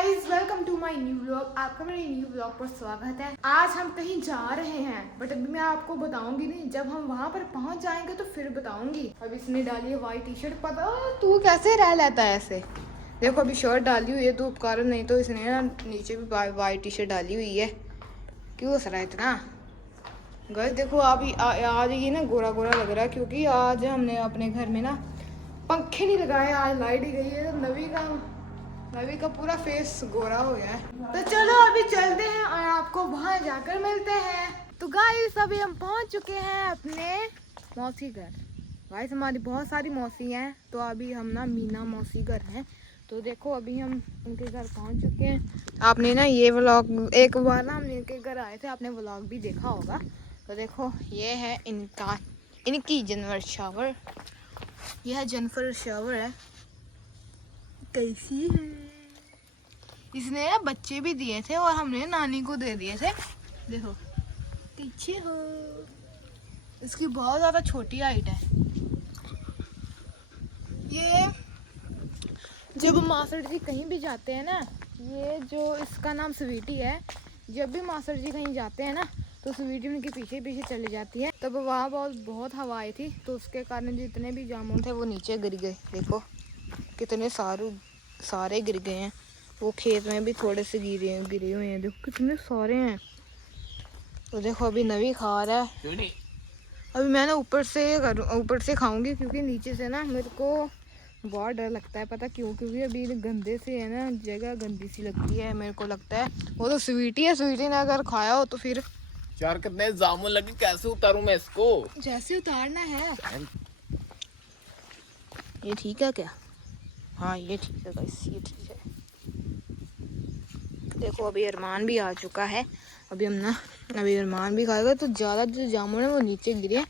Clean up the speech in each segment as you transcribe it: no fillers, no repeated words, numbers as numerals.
Guys, welcome to my new vlog. आपका मेरे new vlog पर स्वागत है। आज हम कहीं जा रहे हैं बट अभी मैं आपको बताऊंगी नहीं, जब हम वहां पर पहुंच जाएंगे तो फिर बताऊंगी। अब इसने डाली है वाइट टी शर्ट। पता तू कैसे रह लेता है ऐसे। देखो अभी शर्ट डाली हुई है तो उपकरण, नहीं तो इसने ना नीचे भी वाइट टी शर्ट डाली हुई है। क्यों हंस रहा है इतना। गाइस देखो आज ये ना गोरा गोरा लग रहा है क्योंकि आज हमने अपने घर में ना पंखे नहीं लगाए। आज लाइट ही गई है तो नवी का पूरा फेस गोरा हो गया है। तो चलो अभी चलते हैं और आपको वहां जाकर मिलते हैं। तो गाइस अभी हम पहुंच चुके हैं अपने मौसी घर। गाइस हमारी बहुत सारी मौसी हैं तो अभी हम ना मीना मौसी घर हैं। तो देखो अभी हम उनके घर पहुंच चुके हैं। आपने ना ये व्लॉग एक बार ना हम इनके घर आए थे, आपने व्लॉग भी देखा होगा। तो देखो ये है इनकी जनवर शावर। यह है जनवर शावर है। कैसी है। इसने बच्चे भी दिए थे और हमने नानी को दे दिए थे। देखो पीछे हो। इसकी बहुत ज्यादा छोटी हाइट है। ये जब मास्टर जी कहीं भी जाते हैं ना, ये जो इसका नाम स्वीटी है, जब भी मास्टर जी कहीं जाते हैं ना तो स्वीटी उनके पीछे पीछे चली जाती है। तब वहाँ बहुत हवा आई थी तो उसके कारण जितने भी जामुन थे वो नीचे गिर गए। देखो कितने सारे गिर गए हैं। वो खेत में भी थोड़े से गिरे हुए हैं। देखो कितने सारे हैं। तो देखो अभी नवी खा रहा है। अभी मैं ना ऊपर से खाऊंगी क्योंकि नीचे से ना मेरे को बहुत डर लगता है। पता क्यों? क्योंकि अभी गंदे से है ना, जगह गंदी सी लगती है मेरे को लगता है। वो तो स्वीटी है, स्वीटी ने अगर खाया हो तो फिर यार कितने जामुन लगे, कैसे उतारूं मैं इसको? जैसे उतारना है। ये ठीक है क्या? हाँ ये ठीक है गाइस, ये ठीक है। देखो अभी अरमान भी आ चुका है। अभी अरमान भी खाएगा तो ज़्यादा जो जामुन है वो नीचे गिरे।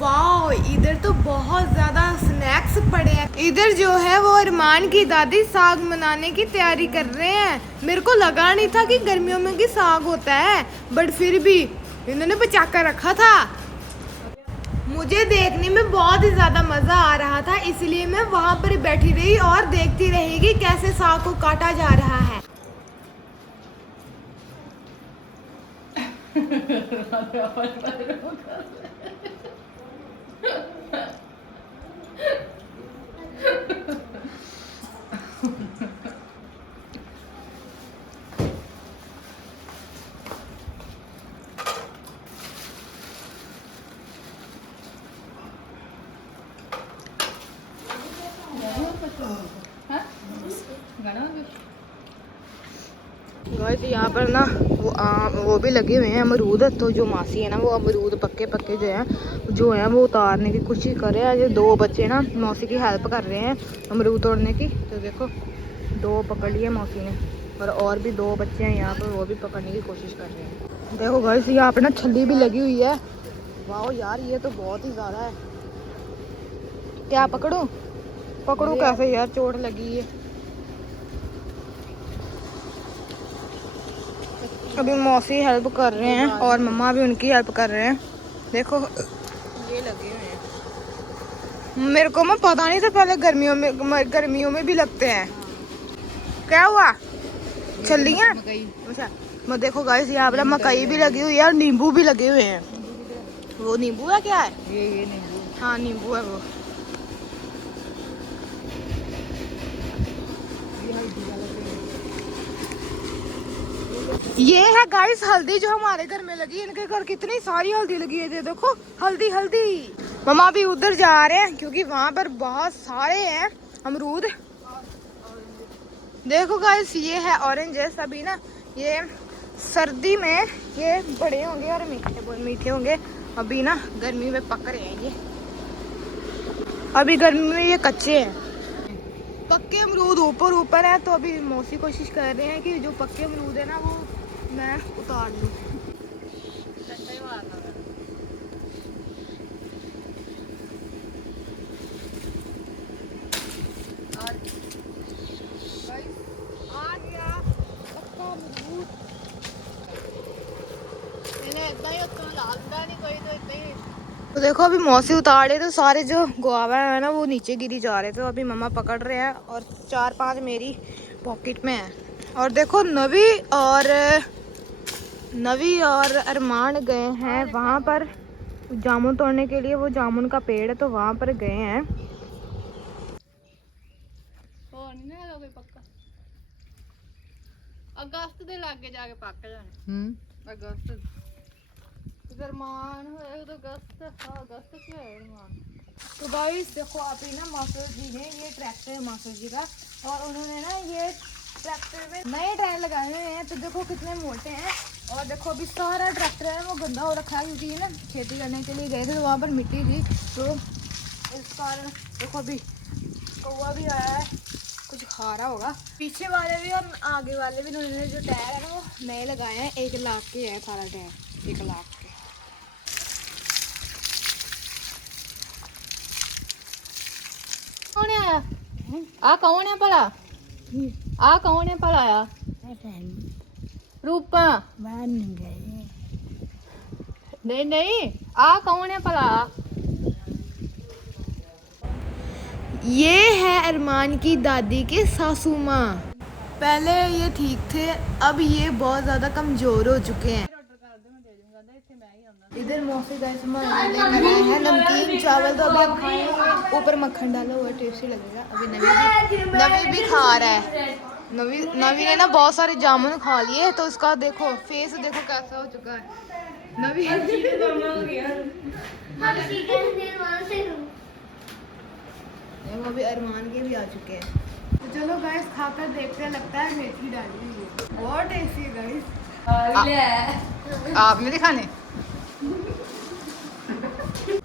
वाह, इधर तो बहुत ज़्यादा स्नैक्स पड़े हैं। इधर जो है वो अरमान की दादी साग बनाने की तैयारी कर रहे हैं। मेरे को लगा नहीं था कि गर्मियों में भी साग होता है, बट फिर भी इन्होंने बचा कर रखा था। मुझे देखने में बहुत ही ज़्यादा मज़ा आ रहा था, इसलिए मैं वहाँ पर बैठी रही और देखती रही कि कैसे साग को काटा जा रहा है। गाइस यहाँ पर ना वो भी लगे हुए हैं अमरूद। तो जो मासी है ना वो अमरूद पक्के जो हैं वो उतारने की कोशिश कर रहे हैं। जो दो बच्चे ना मौसी की हेल्प कर रहे हैं अमरूद तोड़ने की। तो देखो दो पकड़ लिए मौसी ने और भी दो बच्चे हैं यहाँ पर, वो भी पकड़ने की कोशिश कर रहे हैं। देखो गाइस यहाँ पर ना छल्ली भी लगी हुई है। वाह यार ये तो बहुत ही ज़्यादा है। क्या पकड़ू कैसे यार, चोट लगी है। अभी मौसी हेल्प कर रहे हैं और मम्मा भी उनकी हेल्प कर रहे हैं। देखो ये लगे हुए हैं। मेरे को मैं पता नहीं था पहले गर्मियों में भी लगते हैं। क्या हुआ? छल्लियाँ? अच्छा मैं देखो गाइस यहाँ पर मकई भी लगी हुई है और नींबू भी लगे हुए हैं। वो नींबू है क्या है? ये नींबू। हाँ नींबू है वो। ये है गाइस हल्दी जो हमारे घर में लगी है। इनके घर कितनी सारी हल्दी लगी है। ये देखो हल्दी। मम्मा भी उधर जा रहे हैं क्योंकि वहां पर बहुत सारे हैं अमरूद। देखो गाइस ये है ऑरेंज है सभी ना। ये सर्दी में ये बड़े होंगे और मीठे होंगे। अभी ना गर्मी में पक रहे हैं ये। अभी गर्मी में ये कच्चे हैं। पक्के अमरूद ऊपर है। तो अभी मौसी कोशिश कर रहे हैं कि जो पक्के अमरूद है ना वो मैं उतार लूँ। आ गया पक्का अमरूद। तो देखो अभी मौसी उतार रहे तो सारे जो गुआवा है ना वो नीचे गिरी जा रहे थे। तो अभी मम्मा पकड़ रहे हैं और 4-5 मेरी पॉकेट में है। और देखो नवी और अरमान गए हैं वहाँ पर जामुन तोड़ने के लिए। वो जामुन का पेड़ है तो वहाँ पर गए हैं। अगस्त ਦੇ ਲਾਗੇ ਜਾ ਕੇ ਪੱਕ ਜਾਣੇ अगस्त अरमान होए तो अगस्त क्या है अरमान। तो गाइस देखो अभी ना मास्टर जी ने ये ट्रैक्टर है मास्टर जी का और उन्होंने ना ये ट्रैक्टर में नए टायर लगाए हुए हैं। तो देखो कितने मोटे हैं। और देखो अभी सारा ट्रैक्टर है वो गंदा हो रखा है क्योंकि ना खेती करने के लिए गए थे तो वहाँ पर मिट्टी थी। तो इस कारण देखो अभी कौवा भी आया है कुछ खा रहा होगा। पीछे वाले भी और आगे वाले भी उन्होंने जो टायर है ना वो नए लगाए हैं। 1 लाख के है सारा टायर 1 लाख के। कौन आया आ कौन है भला आ कौन है भला आया रूपा नहीं नहीं आ कौन है भला। ये है अरमान की दादी के सासू माँ। पहले ये ठीक थे अब ये बहुत ज्यादा कमजोर हो चुके हैं। इधर मौसी गैस है नमकीन चावल तो अभी हम खाएंगे। ऊपर मक्खन डाला हुआ टेस्टी लगेगा। अभी नवी भी खा रहा है। नवी ने ना बहुत सारे जामुन खा लिए तो उसका देखो फेस देखो कैसा हो चुका है। नवी वो भी अरमान के भी आ चुके हैं। तो चलो गाइस खाकर देखते हैं। लगता है मेथी डाली हुई है बहुत टेस्टी है गाइस। आप नहीं दिखाने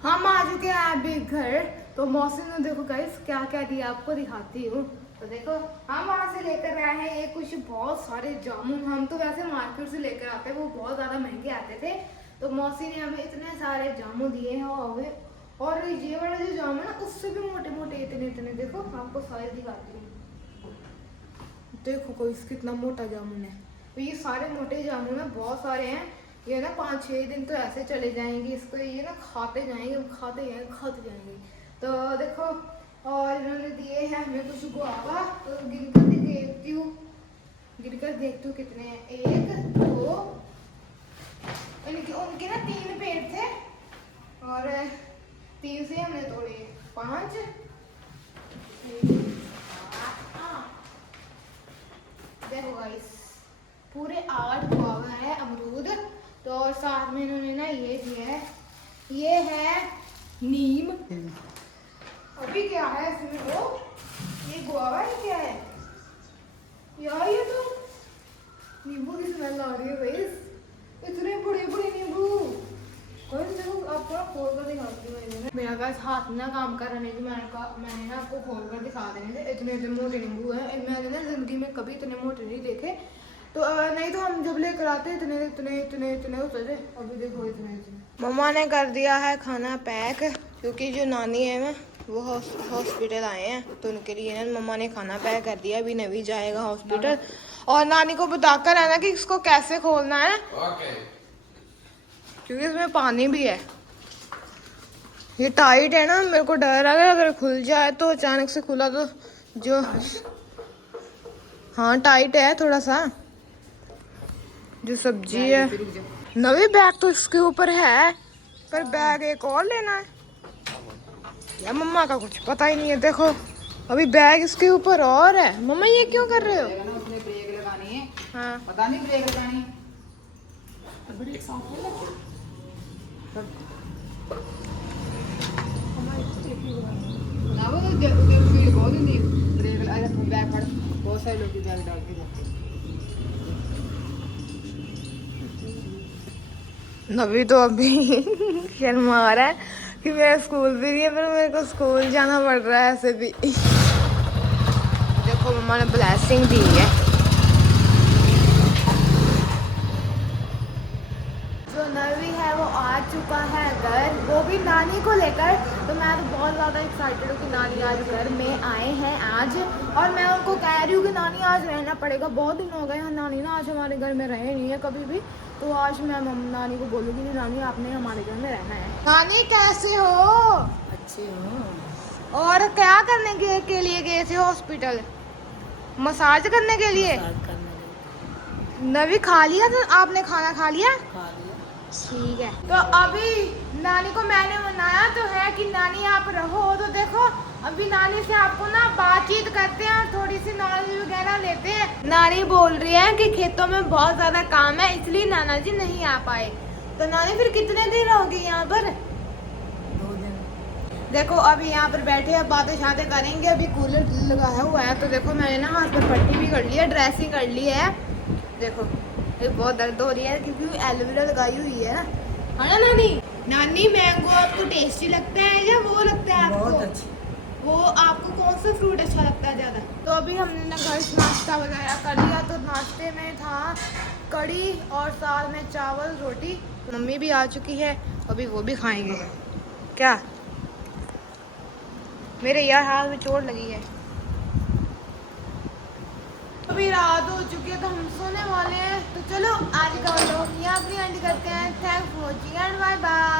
हम आ चुके हैं अभी घर। तो मौसी ने देखो गाइस क्या क्या दिया आपको दिखाती हूँ। तो देखो हम वहाँ से लेकर आए हैं ये कुछ बहुत सारे जामुन। हम तो वैसे मार्केट से लेकर आते वो बहुत ज़्यादा महंगे आते थे। तो मौसी ने हमें इतने सारे जामुन दिए हैं और ये वाला जो जामुन है उससे भी मोटे मोटे इतने देखो आपको सारे दिखाती हूँ। देखो कोई कितना मोटा जामुन है। तो ये सारे मोटे जामुन है बहुत सारे हैं। ये ना 5-6 दिन तो ऐसे चले जाएंगे इसको ये ना खाते जाएंगे। तो देखो और इन्होंने दिए हैं हमें कुछ गुआवा। तो गिनकर देखती हूँ कितने हैं 1 2 उनके ना 3 पेड़ थे और 3 से हमने तोड़े 5 देखो गाइस पूरे 8 गुआवा है अमरूद। तो और साथ में इन्होंने ना ये दिया है ये है नीम। अभी क्या है इसमें वो ये गुआवा है क्या है यार। ये तो नींबू की स्मेल आ रही है गाइस। इतने बड़े नींबू आपको खोल कर दिखाती हूँ। मेरा गाइस हाथ ना काम कर रहे थे मैंने ना आपको खोल कर दिखा देने थे। इतने मोटे नींबू हैं। मैंने ना जिंदगी में कभी इतने मोटे नहीं देखे। तो नहीं तो हम जब लेकर आते इतने होते थे। अभी देखो इतने। मम्मा ने कर दिया है खाना पैक क्योंकि जो नानी है ना वो हॉस्पिटल आए हैं तो उनके लिए ना मम्मा ने खाना पैक कर दिया। अभी नवी जाएगा हॉस्पिटल और नानी को बताकर आना कि इसको कैसे खोलना है क्योंकि इसमें पानी भी है। ये टाइट है ना मेरे को डर आ गया अगर खुल जाए तो अचानक से खुला तो जो हाँ टाइट है थोड़ा सा। जो सब्जी है नवी बैग तो इसके ऊपर है पर बैग एक और लेना है या मम्मा का कुछ पता ही नहीं है। देखो अभी बैग इसके ऊपर और है। मम्मा ये क्यों कर रहे हो। उसने ब्रेक लगानी है। हाँ पता नहीं ब्रेक लगानी ना वो उधर भीड़ बहुत होती ब्रेक बैग पर बहुत सारे लोग बैग डाल के जाते हैं। नवी तो अभी शर्मा आ रहा है कि मेरा स्कूल भी नहीं है पर मेरे को स्कूल जाना पड़ रहा है ऐसे भी। देखो मम्मा ने ब्लेसिंग दी है। जो नवी है वो आ चुका है घर वो भी नानी को लेकर। तो मैं तो बहुत ज़्यादा एक्साइटेड हूँ कि नानी आज घर में आए हैं आज। और मैं उनको कह रही हूँ कि नानी आज रहना पड़ेगा बहुत दिन हो गए हैं। नानी ना आज हमारे घर में रहे नहीं है कभी भी। तो आज मैं नानी को बोलूँगी कि नानी आपने हमारे घर में रहना है। नानी कैसे हो। अच्छे हो। और क्या करने के लिए गए थे हॉस्पिटल। मसाज करने के लिए नवी खा लिया तो आपने खाना खा लिया? खा लिया। ठीक है। तो अभी नानी को मैंने मनाया तो है कि नानी आप रहो, तो देखो अभी नानी से आपको ना बातचीत करते हैं और थोड़ी सी नॉलेज वगैरह लेते हैं। नानी बोल रही है कि खेतों में बहुत ज्यादा काम है इसलिए नाना जी नहीं आ पाए। तो नानी फिर कितने दिन रहोगे यहाँ पर? 2 दिन। देखो अभी यहाँ पर बैठे हैं, बातें शातें करेंगे। अभी कूलर लगाया हुआ है तो देखो मैंने ना हाथ पर पट्टी भी कर ली है, ड्रेसिंग कर ली है। देखो ये बहुत दर्द हो रही है क्योंकि एलोवेरा लगाई हुई है ना नानी? नानी मैंगो आपको टेस्टी लगता है या वो लगता है आपको? बहुत अच्छी। वो आपको कौन सा फ्रूट अच्छा लगता है ज़्यादा? तो अभी हमने ना घर से नाश्ता वगैरह कर लिया। तो नाश्ते में था कड़ी और साथ में चावल रोटी। मम्मी भी आ चुकी है, अभी वो भी खाएंगे। क्या मेरे यार हाथ में चोट लगी है। अभी रात हो चुकी है तो हम सोने वाले हैं। तो चलो आज का व्लॉग यहाँ पे एंड करते हैं। Thanks for watching and bye bye.